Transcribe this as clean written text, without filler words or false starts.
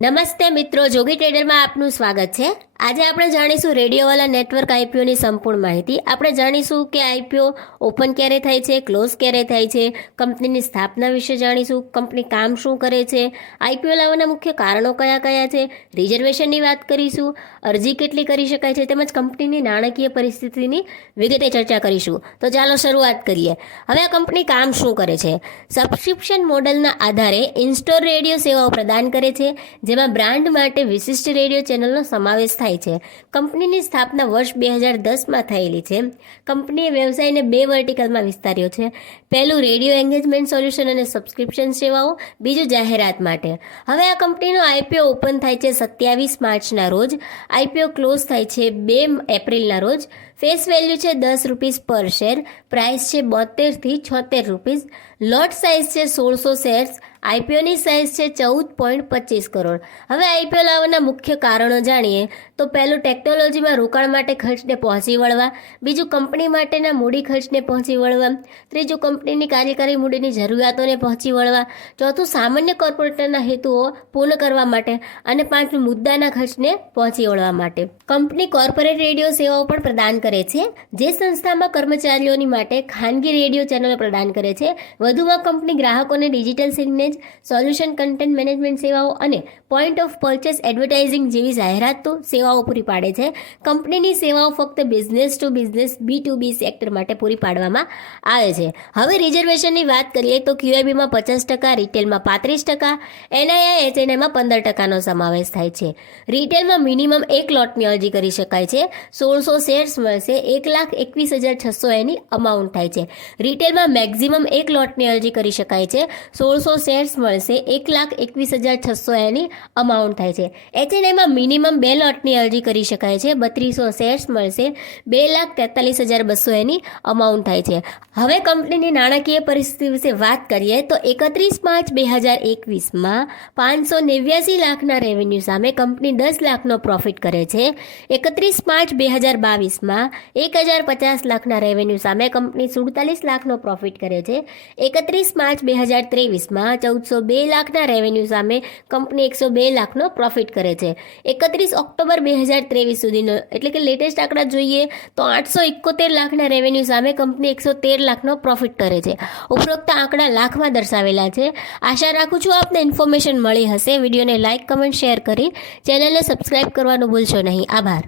નમસ્તે મિત્રો, જોગી ટ્રેડરમાં આપનું સ્વાગત છે। આજે આપણે જાણીશું રેડિયોવાલા નેટવર્ક આઈપીઓની સંપૂર્ણ માહિતી। આપણે જાણીશું કે આઈપીઓ ઓપન ક્યારે થાય છે, ક્લોઝ ક્યારે થાય છે, કંપનીની સ્થાપના વિશે જાણીશું, કંપની કામ શું કરે છે, આઈપીઓ લાવવાના મુખ્ય કારણો કયા કયા છે, રિઝર્વેશનની વાત કરીશું, અરજી કેટલી કરી શકાય છે, તેમજ કંપનીની નાણાકીય પરિસ્થિતિની વિગતે ચર્ચા કરીશું। તો ચાલો શરૂઆત કરીએ। હવે આ કંપની કામ શું કરે છે? સબસ્ક્રિપ્શન મોડલના આધારે ઇન્સ્ટોર રેડિયો સેવાઓ પ્રદાન કરે છે, જેમાં બ્રાન્ડ માટે વિશિષ્ટ રેડિયો ચેનલનો સમાવેશ થાય છે। કંપનીની સ્થાપના વર્ષ 2010માં થયેલી છે। કંપનીએ વ્યવસાયને બે વર્ટિકલમાં વિસ્તાર્યો છે। પહેલું રેડિયો એન્ગેજમેન્ટ સોલ્યુશન અને સબસ્ક્રિપ્શન સેવાઓ, બીજું જાહેરાત માટે। હવે આ કંપનીનો આઈપીઓ ઓપન થાય છે 27 માર્ચના રોજ, આઈપીઓ ક્લોઝ થાય છે 2 એપ્રિલના રોજ। ફેસ વેલ્યુ છે ₹10 પર શેર, પ્રાઇસ છે 72 થી 76 રૂપીસ, લોટ સાઇઝ છે 1600 શેર્સ, આઈપીઓની સાઇઝ છે 14.25 કરોડ। હવે આઈપીઓ લાવવાના મુખ્ય કારણો જાણીએ તો પહેલું ટેકનોલોજીમાં રોકાણ માટે ખર્ચને પહોંચી વળવા, બીજું કંપની માટેના મૂડી ખર્ચને પહોંચી વળવા, ત્રીજું કંપનીની કાર્યકારી મૂડીની જરૂરિયાતોને પહોંચી વળવા, ચોથું સામાન્ય કોર્પોરેટરના હેતુઓ પૂર્ણ કરવા માટે અને પાંચમું મુદ્દાના ખર્ચને પહોંચી વળવા માટે। કંપની કોર્પોરેટ રેડિયો સેવાઓ પણ પ્રદાન કરે છે, જે સંસ્થામાં કર્મચારીઓની માટે ખાનગી રેડિયો ચેનલો પ્રદાન કરે છે। વધુમાં કંપની ગ્રાહકોને ડિજિટલ સિગ્નેજ સોલ્યુશન, કન્ટેન્ટ મેનેજમેન્ટ સેવાઓ અને પોઈન્ટ ઓફ પરચેસ એડવર્ટાઇઝિંગ જેવી જાહેરાતો સેવાઓ પૂરી પાડે છે। કંપનીની સેવાઓ ફક્ત business to business B2B sector માટે પૂરી પાડવામાં આવે છે। હવે રિઝર્વેશનની વાત કરીએ તો QIBમાં 50%, રિટેલમાં 35%, NII HNIમાં 15%નો સમાવેશ થાય છે। રિટેલમાં મિનિમમ 1 લોટની અરજી કરી શકાય છે। 1600 શેર્સ મળશે, 1,21,600 એની અમાઉન્ટ થાય છે। રિટેલમાં મેક્સિમમ 1 લોટની અરજી કરી શકાય છે। 1600 શેર્સ મળશે, 1,21,600 એની અમાઉન્ટ થાય છે। HNIમાં મિનિમમ 2 લોટની અરજી કરી શકાય છે। 3200 શેર્સ મળશે, 2,43,200 એની અમાઉન્ટ થાય છે। હવે કંપનીની નાણાકીય પરિસ્થિતિ વિશે વાત કરીએ તો 31 માર્ચ 2021માં 589 લાખના રેવન્યુ સામે કંપની 10 લાખનો પ્રોફિટ કરે છે। 31 માર્ચ 2022માં 1,050 લાખના રેવન્યુ સામે કંપની 47 લાખનો પ્રોફિટ કરે છે। 31 માર્ચ 2023માં 1,402 લાખના રેવન્યુ સામે કંપની 102 લાખનો પ્રોફિટ કરે છે। 31 ઓક્ટોબર 2023 સુધીનો એટલે કે લેટેસ્ટ આંકડા જોઈએ તો 871 લાખના રેવન્યુ સામે કંપની 113 લાખનો પ્રોફિટ કરે છે। ઉપરોક્ત આંકડા લાખમાં દર્શાવેલા છે। આશા રાખું છું આપને ઇન્ફોર્મેશન મળી હશે। વિડીયોને લાઇક, કમેન્ટ, શેર કરી ચેનલને સબસ્ક્રાઇબ કરવાનું ભૂલશો નહીં। આભાર।